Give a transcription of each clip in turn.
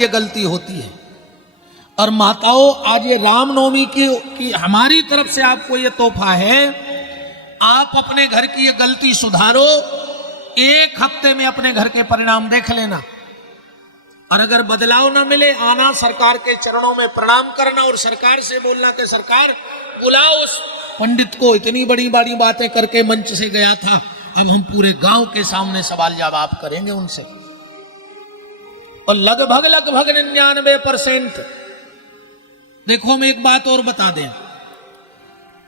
ये गलती होती है। और माताओं, आज ये रामनवमी की हमारी तरफ से आपको ये तोहफा है, आप अपने घर की ये गलती सुधारो, एक हफ्ते में अपने घर के परिणाम देख लेना। और अगर बदलाव ना मिले, आना सरकार के चरणों में प्रणाम करना और सरकार से बोलना कि सरकार बुलाओ उस पंडित को, इतनी बड़ी बड़ी बातें करके मंच से गया था, अब हम पूरे गांव के सामने सवाल जवाब करेंगे उनसे। और लगभग 99% देखो, हम एक बात और बता दें,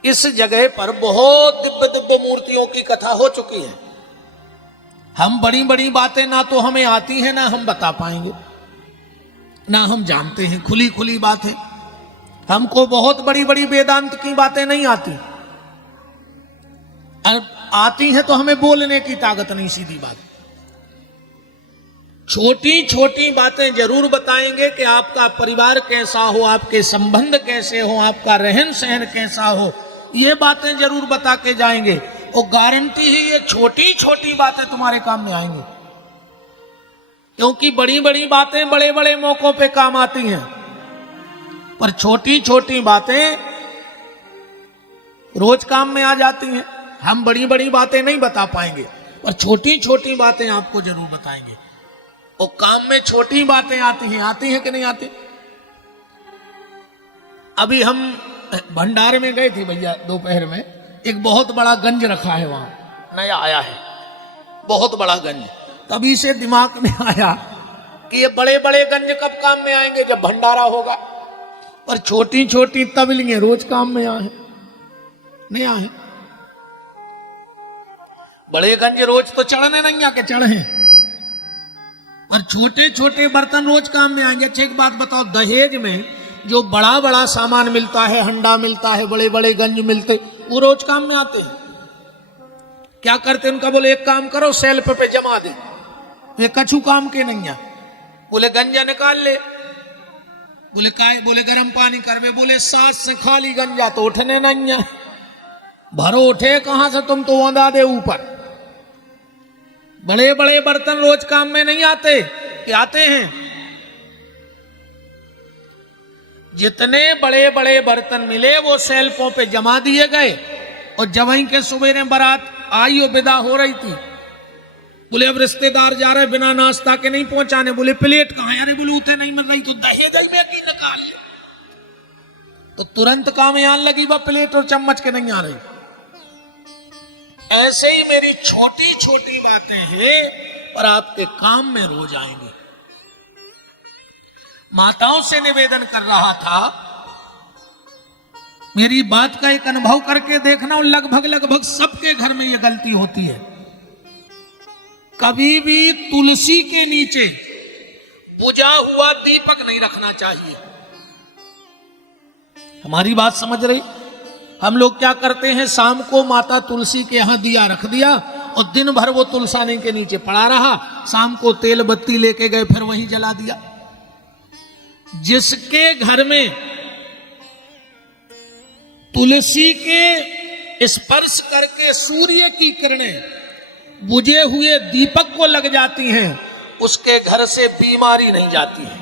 इस जगह पर बहुत दिव्य दिव्य मूर्तियों की कथा हो चुकी है। हम बड़ी बड़ी बातें ना तो हमें आती हैं, ना हम बता पाएंगे, ना हम जानते हैं। खुली खुली बात है, हमको बहुत बड़ी बड़ी वेदांत की बातें नहीं आती, आती हैं तो हमें बोलने की ताकत नहीं। सीधी बात, छोटी छोटी बातें जरूर बताएंगे कि आपका परिवार कैसा हो, आपके संबंध कैसे हो, आपका रहन सहन कैसा हो, ये बातें जरूर बता के जाएंगे। और गारंटी है ये छोटी छोटी बातें तुम्हारे काम में आएंगी, क्योंकि बड़ी बड़ी बातें बड़े बड़े मौकों पे काम आती हैं, पर छोटी छोटी बातें रोज काम में आ जाती हैं। हम बड़ी बड़ी बातें नहीं बता पाएंगे, पर छोटी छोटी बातें आपको जरूर बताएंगे। और काम में छोटी बातें आती हैं कि नहीं आती? अभी हम भंडार में गए थे भैया, दोपहर में एक बहुत बड़ा गंज रखा है, वहां नया आया है, बहुत बड़ा गंज। तभी से दिमाग में आया कि ये बड़े बड़े गंज कब काम में आएंगे, जब भंडारा होगा। पर छोटी छोटी तबलियां रोज काम में आए, नहीं आए। बड़े गंज रोज तो चढ़ने नहीं आके चढ़े, और छोटे छोटे बर्तन रोज काम में आएंगे। अच्छा, एक बात बताओ, दहेज में जो बड़ा बड़ा सामान मिलता है, हंडा मिलता है, बड़े बड़े गंज मिलते, वो रोज काम में आते हैं। क्या करते उनका? बोले एक काम करो, सेल्फ पे जमा दे, ये कछु काम के नहीं है। बोले गंजा निकाल ले, बोले काय? बोले गर्म पानी करवे, बोले सास से खाली गंजा तो उठने नहीं है। भरो उठे कहां से, तुम तो वंदा दे ऊपर। बड़े बड़े बर्तन रोज काम में नहीं आते, आते हैं। जितने बड़े बड़े बर्तन मिले वो सेल्फों पे जमा दिए गए। और जब वहीं के सवेरे बारात आई और विदा हो रही थी, बोले अब रिश्तेदार जा रहे बिना नाश्ता के नहीं पहुंचाने। बोले प्लेट कहां? यार बोले उठे नहीं मिल रही, तो दहेज में की निकाल ले। तो तुरंत काम में आने लगी, वह प्लेट और चम्मच के नहीं आ रही। ऐसे ही मेरी छोटी छोटी बातें हैं, पर आपके काम में रोज आएंगी। माताओं से निवेदन कर रहा था, मेरी बात का एक अनुभव करके देखना, और लगभग सबके घर में यह गलती होती है। कभी भी तुलसी के नीचे बुझा हुआ दीपक नहीं रखना चाहिए। हमारी बात समझ रही? हम लोग क्या करते हैं, शाम को माता तुलसी के यहां दिया रख दिया, और दिन भर वो तुलसानी के नीचे पड़ा रहा। शाम को तेल बत्ती लेके गए, फिर वहीं जला दिया। जिसके घर में तुलसी के स्पर्श करके सूर्य की किरणें बुझे हुए दीपक को लग जाती हैं, उसके घर से बीमारी नहीं जाती है।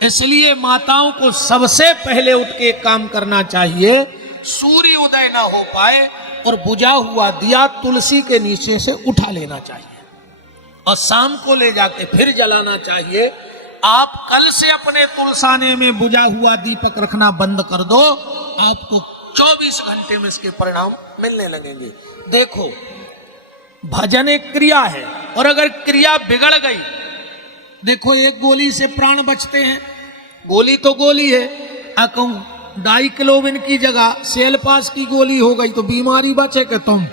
इसलिए माताओं को सबसे पहले उठ के काम करना चाहिए, सूर्य उदय ना हो पाए और बुझा हुआ दिया तुलसी के नीचे से उठा लेना चाहिए, और शाम को ले जाके फिर जलाना चाहिए। आप कल से अपने तुलसाने में बुझा हुआ दीपक रखना बंद कर दो, आपको 24 घंटे में इसके परिणाम मिलने लगेंगे। देखो, भजन एक क्रिया है, और अगर क्रिया बिगड़ गई, देखो एक गोली से प्राण बचते हैं। गोली तो गोली है, कहूं डाइक्लोविन की जगह सेलपास की गोली हो गई तो बीमारी बचे कि तुम?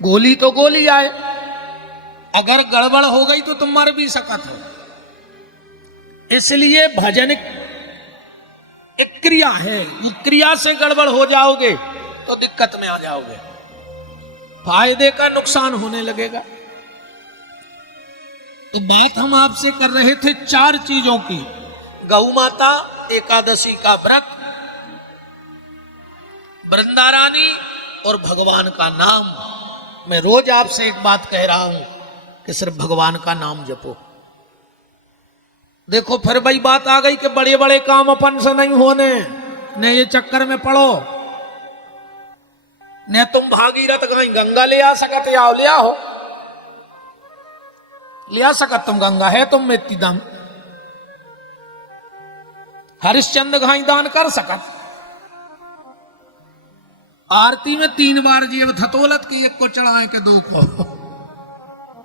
गोली तो गोली आए, अगर गड़बड़ हो गई तो तुम मर भी सकते हो। इसलिए भजन एक क्रिया है, क्रिया से गड़बड़ हो जाओगे तो दिक्कत में आ जाओगे, फायदे का नुकसान होने लगेगा। तो बात हम आपसे कर रहे थे 4 चीजों की, गौ माता, एकादशी का व्रत, वृंदा रानी और भगवान का नाम। मैं रोज आपसे एक बात कह रहा हूं कि सिर्फ भगवान का नाम जपो। देखो फिर भाई बात आ गई कि बड़े बड़े काम अपन से नहीं होने, ने ये चक्कर में पड़ो, ने तुम भागीरथ कहीं गंगा ले आ सकत, आओ ले आओ, ले आ सकत तुम गंगा, है तुम में इतनी दम, हरिश्चंद्र घाई दान कर सकत, आरती में 3 बार जीव धतोलत की, एक को चढ़ाए के 2 को,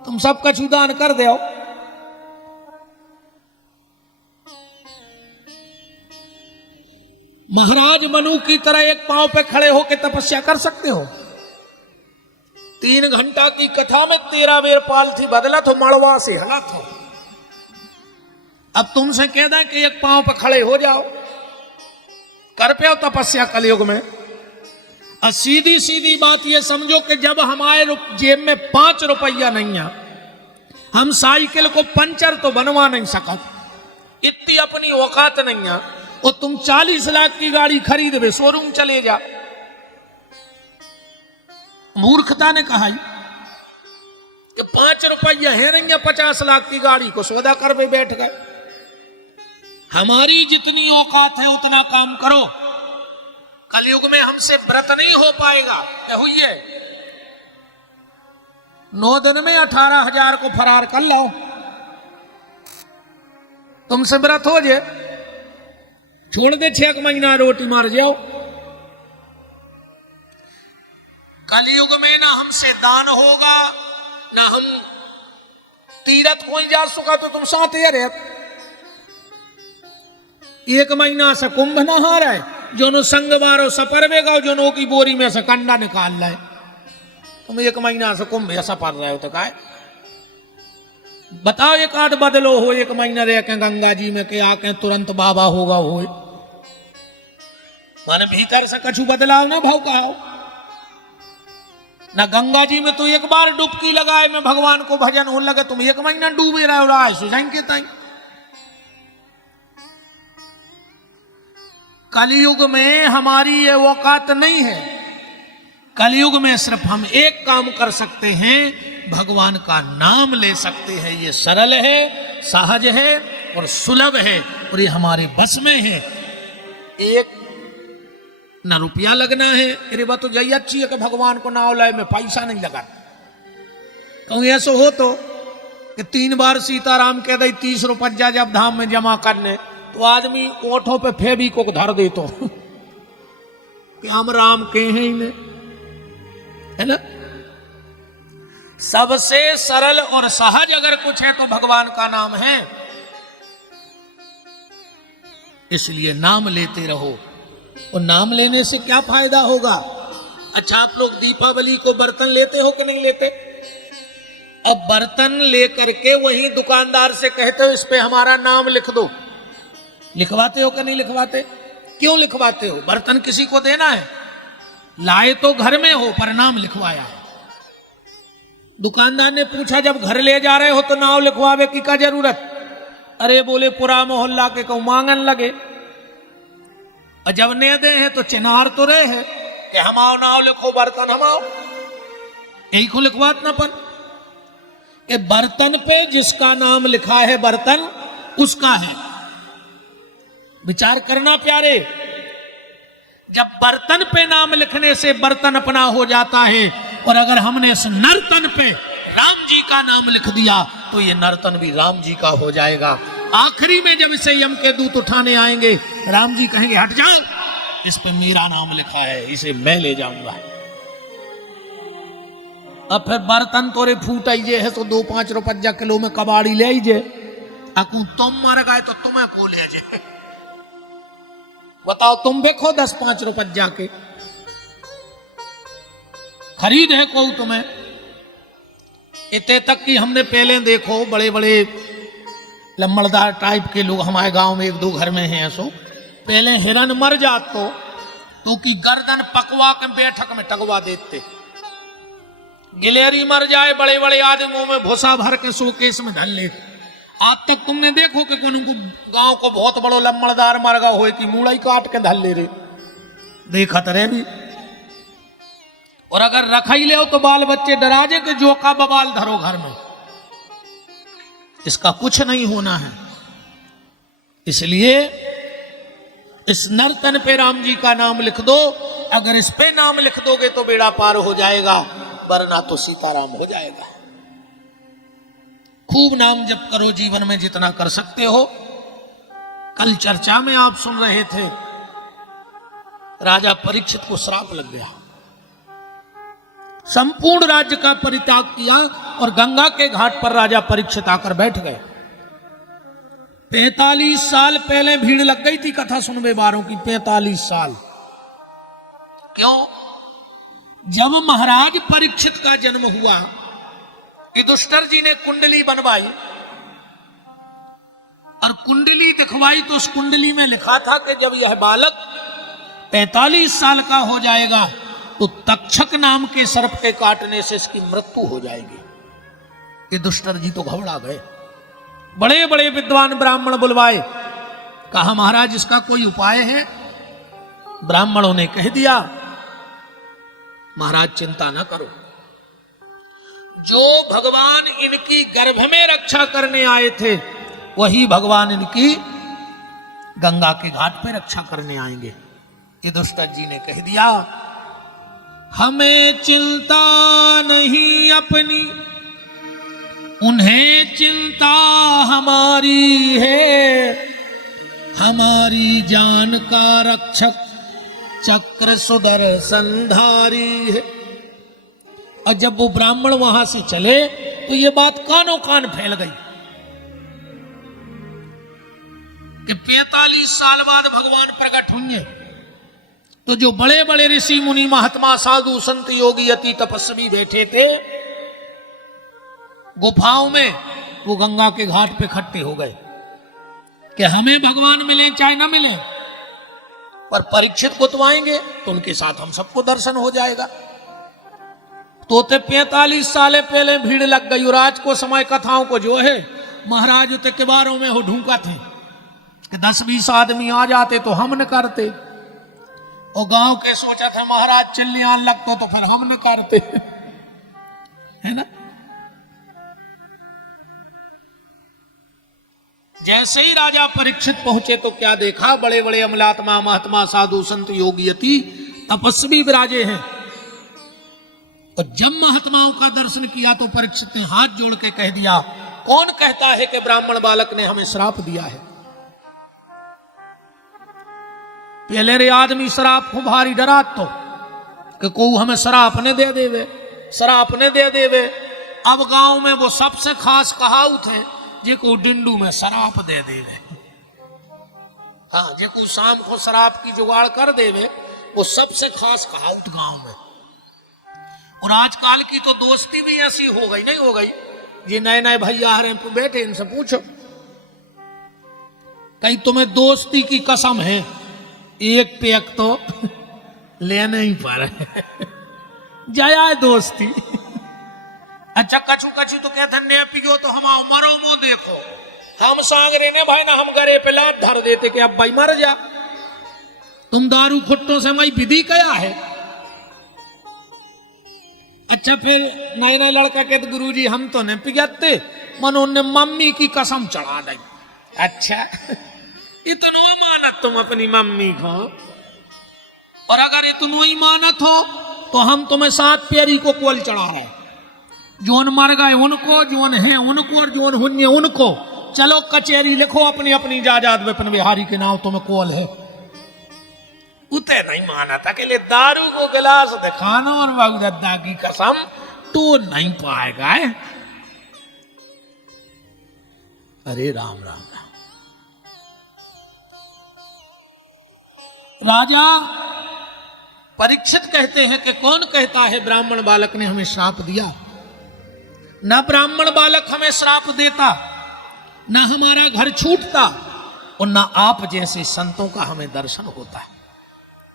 तुम सब कछु दान कर दो। महाराज मनु की तरह एक पांव पे खड़े होकर तपस्या कर सकते हो? 3 घंटा की कथा में 13 बेर पालथी बदला तो मड़वा से हला था। अब तुमसे कह दें कि एक पांव पे खड़े हो जाओ, कर पे हो तपस्या कलयुग में। और सीधी सीधी बात ये समझो कि जब हमारे जेब में 5 रुपया नहीं है, हम साइकिल को पंचर तो बनवा नहीं सकत, इतनी अपनी औकात नहीं है, और तुम 40 लाख की गाड़ी खरीद बे, शोरूम चले जा। मूर्खता ने कहा कि 5 रुपया है नहीं, 50 लाख की गाड़ी को सौदा कर बे बैठ गए। हमारी जितनी औकात है उतना काम करो, कलयुग में हमसे व्रत नहीं हो पाएगा। क्या हुई है? 9 दिन में 18,000 को फरार कर लाओ, तुमसे व्रत हो जाए, छोड़ दे 6 महीना रोटी मार जाओ। कलयुग में ना हमसे दान होगा, ना हम तीरथ कोई जा सका, तो तुम साथ ही रहे। 1 महीना से कुंभ नहा रहे, जो नो संग बारो सपरवेगा, जो नो की बोरी में से कंडा निकाल रहे, तुम 1 महीना से कुंभ सपर रहे हो तो काय? बताओ एक आध बदलो हो, 1 महीना रह के गंगा जी में के आके तुरंत बाबा होगा हो, माने भीतर से कछु बदलाव ना भाव का हो ना। गंगा जी में तो 1 बार डुबकी लगाए में भगवान को भजन हो लगे, तुम 1 महीना डूबे रहा है सुझाएं के ताई। कलयुग में हमारी ये औकात नहीं है। कलयुग में सिर्फ हम एक काम कर सकते हैं, भगवान का नाम ले सकते हैं। ये सरल है, सहज है और सुलभ है, और ये हमारे बस में है। एक ना रुपया लगना है, अरे बात तो यही अच्छी है कि भगवान को नाम लाए में पैसा नहीं लगा। कहूँ ऐसा हो तो कि 3 बार सीताराम कह दे 30 रुपया जब धाम में जमा करने, तो आदमी ओठों पे फेबी को धर दे तो कि हम राम के हैं ही नहीं, है ना। सबसे सरल और सहज अगर कुछ है तो भगवान का नाम है। इसलिए नाम लेते रहो। और नाम लेने से क्या फायदा होगा? अच्छा, आप लोग दीपावली को बर्तन लेते हो कि नहीं लेते? अब बर्तन लेकर के वही दुकानदार से कहते हो इस पे हमारा नाम लिख दो, लिखवाते हो कि नहीं लिखवाते? क्यों लिखवाते हो? बर्तन किसी को देना है, लाए तो घर में हो पर नाम लिखवाया है। दुकानदार ने पूछा जब घर ले जा रहे हो तो नाम लिखवावे की क्या जरूरत? अरे बोले पूरा मोहल्ला के को मांगन लगे, और जब ने दे हैं तो चिन्हार तो रहे हैं कि हम आओ नाम लिखो, बर्तन हम आओ, यही को लिखवात ना। पर बर्तन पे जिसका नाम लिखा है बर्तन उसका है। विचार करना प्यारे, जब बर्तन पे नाम लिखने से बर्तन अपना हो जाता है, और अगर हमने इस नर्तन पे राम जी का नाम लिख दिया तो ये नर्तन भी राम जी का हो जाएगा। आखिरी में जब इसे यम के दूत उठाने आएंगे, राम जी कहेंगे हट जाओ, इस पे मेरा नाम लिखा है, इसे मैं ले जाऊंगा। अब फिर बर्तन तोरे फूट आइजे है तो 2-5 रुपया किलो में कबाड़ी ले आइजे, अकू तुम मर गए तो तुम्हें को ले जाए। बताओ, तुम देखो 10-5 रुपया के खरीद है को तुम्हें। इतने तक कि हमने पहले देखो बड़े बड़े लम्बड़दार टाइप के लोग हमारे गांव में 1-2 घर में हैं, ऐसो पहले हिरन मर जात तो की गर्दन पकवा के बैठक में टगवा देते। गिलेरी मर जाए, बड़े बड़े आदमियों में भूसा भर के शोकेस में धन लेते। आज तक तुमने देखो कि कोई गांव को बहुत बड़ो लम्बड़दार मर गया हो कि मूड़ा ही काट के धल ले रहे, देखत रहे भी। और अगर रखा ही ले हो तो बाल बच्चे डराजे कि जो का बवाल धरो घर में, इसका कुछ नहीं होना है। इसलिए इस नर्तन पे राम जी का नाम लिख दो। अगर इस पे नाम लिख दोगे तो बेड़ा पार हो जाएगा, वरना तो सीताराम हो जाएगा। खूब नाम जप करो जीवन में जितना कर सकते हो। कल चर्चा में आप सुन रहे थे, राजा परीक्षित को श्राप लग गया, संपूर्ण राज्य का परित्याग किया और गंगा के घाट पर राजा परीक्षित आकर बैठ गए। 45 साल पहले भीड़ लग गई थी कथा सुनवे वालों की। 45 साल क्यों? जब महाराज परीक्षित का जन्म हुआ, युधिष्ठिर जी ने कुंडली बनवाई और कुंडली दिखवाई तो उस कुंडली में लिखा था कि जब यह बालक 45 साल का हो जाएगा तो तक्षक नाम के सर्प के काटने से इसकी मृत्यु हो जाएगी। युधिष्ठिर जी तो घबरा गए। बड़े बड़े विद्वान ब्राह्मण बुलवाए, कहा महाराज इसका कोई उपाय है? ब्राह्मणों ने कह दिया महाराज चिंता न करो, जो भगवान इनकी गर्भ में रक्षा करने आए थे वही भगवान इनकी गंगा के घाट पे रक्षा करने आएंगे। युधिष्ठिर जी ने कह दिया हमें चिंता नहीं अपनी, उन्हें चिंता हमारी है, हमारी जान का रक्षक चक्र सुदर्शनधारी है। और जब वो ब्राह्मण वहां से चले तो ये बात कानों कान फैल गई कि 45 साल बाद भगवान प्रकट होंगे। तो जो बड़े बड़े ऋषि मुनि महात्मा साधु संत योगी अति तपस्वी बैठे थे गुफाओं में, वो गंगा के घाट पे इकट्ठे हो गए कि हमें भगवान मिले चाहे ना मिले, पर परीक्षित को तो आएंगे तो उनके साथ हम सबको दर्शन हो जाएगा। तो 45 साल पहले भीड़ लग गई। राज को समय कथाओं को जो है महाराज उते के बारों में हो ढूंढा थे कि 10-20 आदमी आ जाते तो हम न करते, और गांव के सोचा था महाराज चलने आने लगते तो फिर हम न करते, है ना। जैसे ही राजा परीक्षित पहुंचे तो क्या देखा, बड़े बड़े अमलात्मा महात्मा साधु संत योगी अति तपस्वी विराजे हैं। और जब महात्माओं का दर्शन किया तो परीक्षित ने हाथ जोड़ के कह दिया कौन कहता है कि ब्राह्मण बालक ने हमें श्राप दिया है? पहले रे आदमी श्राप को भारी डरा तो कि को हमें श्राप ने दे देवे, श्राप ने दे देवे। अब गांव में वो सबसे खास कहावत है जे को डिंडू में शराब दे देवे। हाँ, जे को शाम को शराब की जुगाड़ कर देवे, वो सबसे खास कहावत गांव में। और आजकल की तो दोस्ती भी ऐसी हो गई, नहीं हो गई? ये नए नए भैया हरे बैठे, इनसे पूछो कहीं तुम्हें दोस्ती की कसम है, एक पेक तो लेने ही पर जाया दोस्ती। अच्छा कछु कछु तो कहते ने पियो तो हम मरो मो देखो, हम सागरे ने भाई ना हम गरे पे लात धर देते कि अब भाई मर जा। तुम दारू खुट्टों से मई विधि क्या है? अच्छा फिर नए नए लड़का कहते गुरुजी हम तो नहीं पिगते, मनो ने मम्मी की कसम चढ़ा दी। अच्छा इतना मानत तुम अपनी मम्मी को, और अगर इतना ही मानत हो तो हम तुम्हें 7 प्यारी को कोल चढ़ा रहे, जोन मर गए उनको, जोन है उनको, और जोन हुन्ने उनको। चलो कचेरी लिखो अपनी अपनी जायदाद विपिन बिहारी के नाम तुम्हें कोल है। उते नहीं माना था कि ले दारू को गिलास दिखाना और बाबू दद्दा की कसम तो नहीं पाएगा है। अरे राम राम राम। राजा परीक्षित कहते हैं कि कौन कहता है ब्राह्मण बालक ने हमें श्राप दिया? न ब्राह्मण बालक हमें श्राप देता, न हमारा घर छूटता, और न आप जैसे संतों का हमें दर्शन होता है।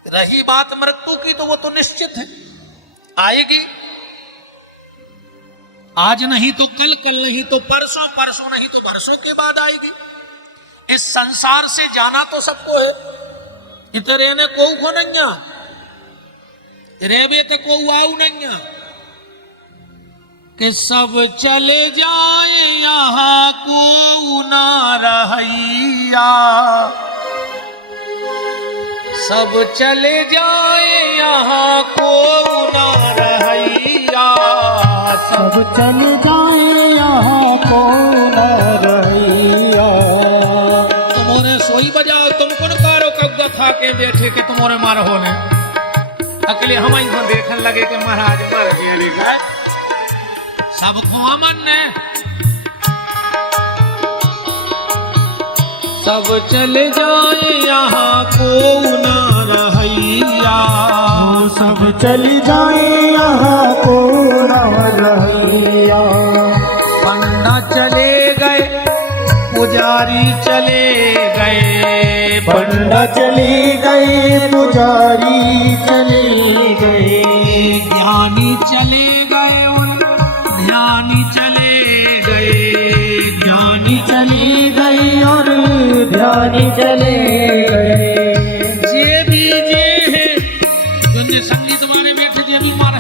रही बात मृत्यु की तो वो तो निश्चित है, आएगी। आज नहीं तो कल, कल नहीं तो परसों, परसों नहीं तो परसों के बाद आएगी। इस संसार से जाना तो सबको है, इतने रहने को नहीं, रेबे तो को आऊ नहीं कि सब चले जाए यहाँ को ना रहिया। रहिया, सब चले जाए यहाँ को ना रहिया, सब चले जाए यहाँ को न रहिया। तुम्हारे सोई बजाओ, तुम कौन कारो कब्जा खा के बैठे के तुम्हारे मार होने अकेले हम इनको देखने लगे कि महाराज मर गए। सबको अमन ने सब चले जाए यहाँ को ना रहिया, सब चले जाए यहाँ को न रहिया। पंडा चले गए, पुजारी चले गए, पंडा चले गए, पुजारी चले गए, ज्ञानी चले गए और ध्यानी चले गए, ज्ञानी चले गए और ध्यानी चले गए। जे भी जे है जो संगीत वाले बैठे जे भी मार है,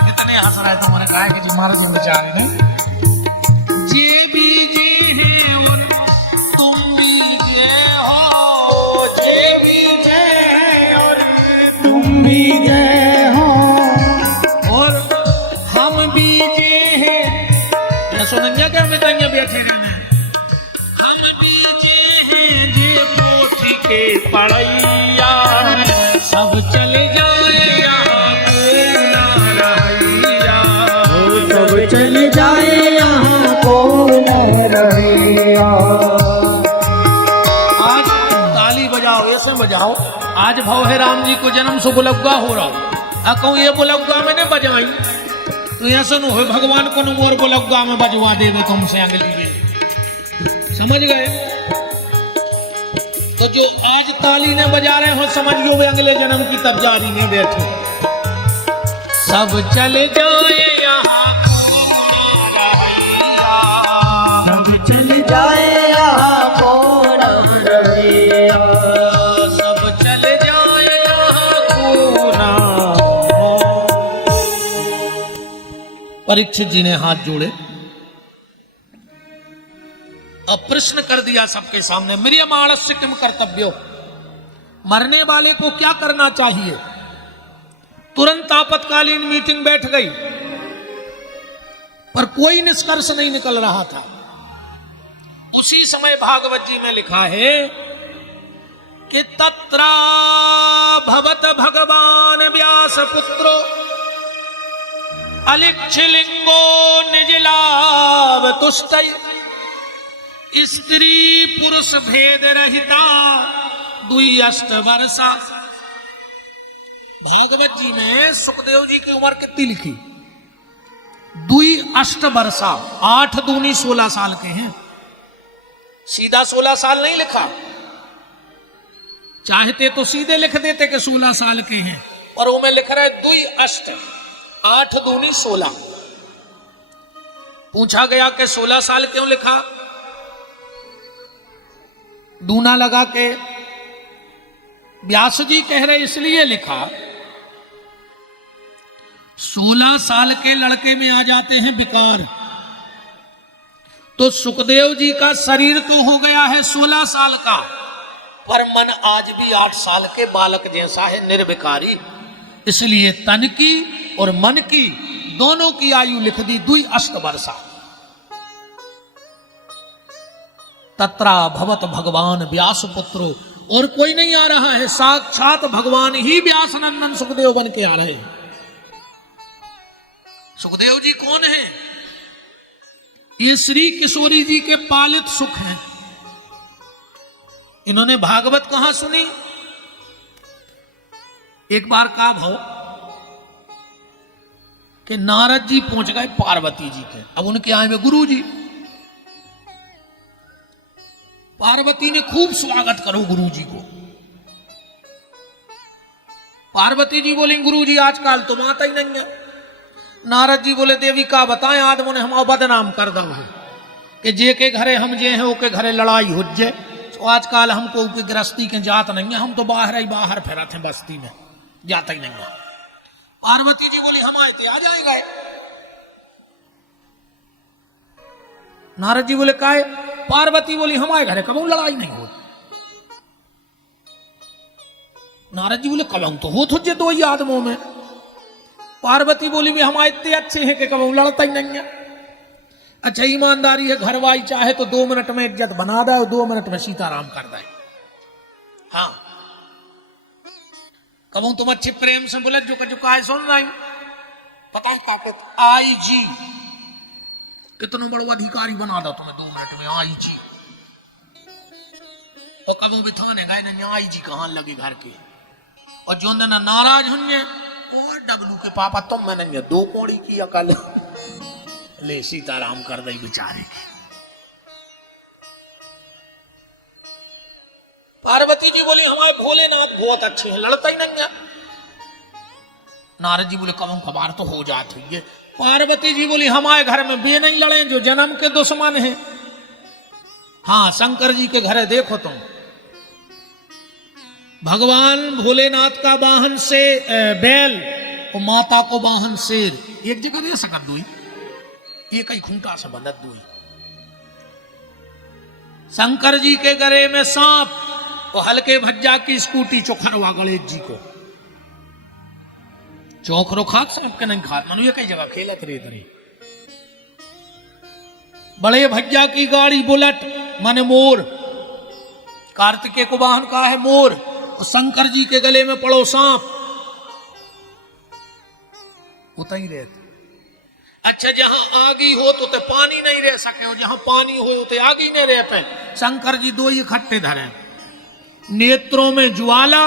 कितने हंस रहे तुम्हारे गाय के जो मारे जो विचार है। जे भी जे है और तुम भी जे हो, जे भी जे है और तुम भी गए हो और हम भी जे हैं। न सुनेंगे क्या हमें तंगे बैठे रहना, हम भी जे हैं जे पोथी के पढ़ैया, सब चले जाए यहाँ को ना रहिया, सब चले जाए यहाँ को न रहिया। आज ताली बजाओ, ऐसे बजाओ, आज भाव है राम जी को जन्म से बुलगुआ हो रहा, कहूँ ये बुलगुआ मैंने बजाई तो ऐसा न हो भगवान को और बुलगुआ में बजवा देवे तुमसे अगली में, समझ गए। तो जो आज ताली ने बजा रहे हो समझियो वे अगले जन्म की तब जारी नहीं बैठे। सब चले जाए यहाँ को ना रहिया, सब चले जाए यहाँ को न रहिया। सब चले जाए यहाँ को ना। परीक्षित जी ने हाथ जोड़े, अब प्रश्न कर दिया सबके सामने, म्रियमाणस्य किम कर्तव्यो, मरने वाले को क्या करना चाहिए। तुरंत आपातकालीन मीटिंग बैठ गई, पर कोई निष्कर्ष नहीं निकल रहा था। उसी समय भागवत जी में लिखा है कि तत्रा भवत भगवान व्यास पुत्रो अलिक्षलिंगो निजलाभ तुष्टय, स्त्री पुरुष भेद रहिता दुई अष्ट वर्षा। भागवत जी में सुखदेव जी की उम्र कितनी लिखी, दुई अष्ट वर्षा, 8 दूनी 16 साल के हैं, सीधा 16 साल नहीं लिखा, चाहते तो सीधे लिख देते कि 16 साल के हैं, पर वो में लिख रहा है दुई अष्ट, 8 दूनी 16। पूछा गया कि 16 साल क्यों लिखा, दूना लगा के व्यास जी कह रहे इसलिए लिखा, 16 साल के लड़के में आ जाते हैं विकार, तो सुखदेव जी का शरीर तो हो गया है 16 साल का, पर मन आज भी 8 साल के बालक जैसा है, निर्विकारी। इसलिए तन की और मन की दोनों की आयु लिख दी दुई अष्ट वर्षा। तत्रा भवत भगवान व्यास पुत्र, और कोई नहीं आ रहा है, साक्षात भगवान ही व्यास नंदन सुखदेव बन के आ रहे हैं। सुखदेव जी कौन है, ये श्री किशोरी जी के पालित सुख हैं। इन्होंने भागवत कहां सुनी, एक बार का भाव कि नारद जी पहुंच गए पार्वती जी के, अब उनके आए हुए गुरु जी, पार्वती ने खूब स्वागत करो गुरु जी को। पार्वती जी बोली गुरु जी आजकल तुम आता ही नहीं है। नारद जी बोले देवी का बताएं, आदमों ने हम बदनाम कर दो है कि जे के घरे हम जे हैं ओके घरे लड़ाई हो जाए, तो आजकल हमको गृहस्थी के जात नहीं है, हम तो बाहर ही बाहर फेरा थे बस्ती में, जाता ही नहीं है। पार्वती जी बोली हम आए थे आ जाएंगे। नारद जी बोले काहे, पार्वती बोली हमारे घर कबू लड़ाई नहीं होती। नारद जी बोले कबू तो हो तुझे दो ही आदमों में। पार्वती बोली भी हमारे इतने अच्छे हैं कि कबू लड़ता ही नहीं है। अच्छा ईमानदारी है, घरवाई चाहे तो 2 मिनट में इज्जत बना दे और 2 मिनट में सीताराम कर दे। हाँ कबू तुम अच्छे प्रेम से बोले जो का सुन रही पता है क्या कहते आई जी, कितना बड़ा अधिकारी बना दो तुम्हें 2 मिनट में आई जी। और कबू बिठाने गए ना आई जी कहाँ लगे घर के, और जो ना नाराज होंगे और डबलू के पापा तुम मैंने 2 कौड़ी की अकल ले सीताराम कर दे बेचारे की। पार्वती जी बोली हमारे भोलेनाथ बहुत अच्छे हैं, लड़ता ही नहीं है। नारद जी बोले कबम खबर तो हो जाती है। पार्वती जी बोली हमारे घर में बे नहीं लड़े जो जन्म के दुश्मन हैं। हाँ शंकर जी के घर है, देखो तुम भगवान भोलेनाथ का वाहन से बैल और माता को वाहन शेर, एक जगह रह सकत दुई, एक ही खूंटा से बंधत दुई। शंकर जी के गले में सांप और हल्के भज्जा की स्कूटी चोखरवा गणेश जी को। चौखरो खाक सांप के नहीं खात मनु ये कई जगह खेलत रहे। बड़े भज्जा की गाड़ी बुलेट माने मोर, कार्तिकेय को वाहन का है मोर, और शंकर जी के गले में पड़ो सांप, उतना ही रहते। अच्छा जहां आगी हो तो पानी नहीं रह सके, और जहां पानी हो तो आगी नहीं रह पे। शंकर जी 2 ही इकट्ठे धरे, नेत्रों में ज्वाला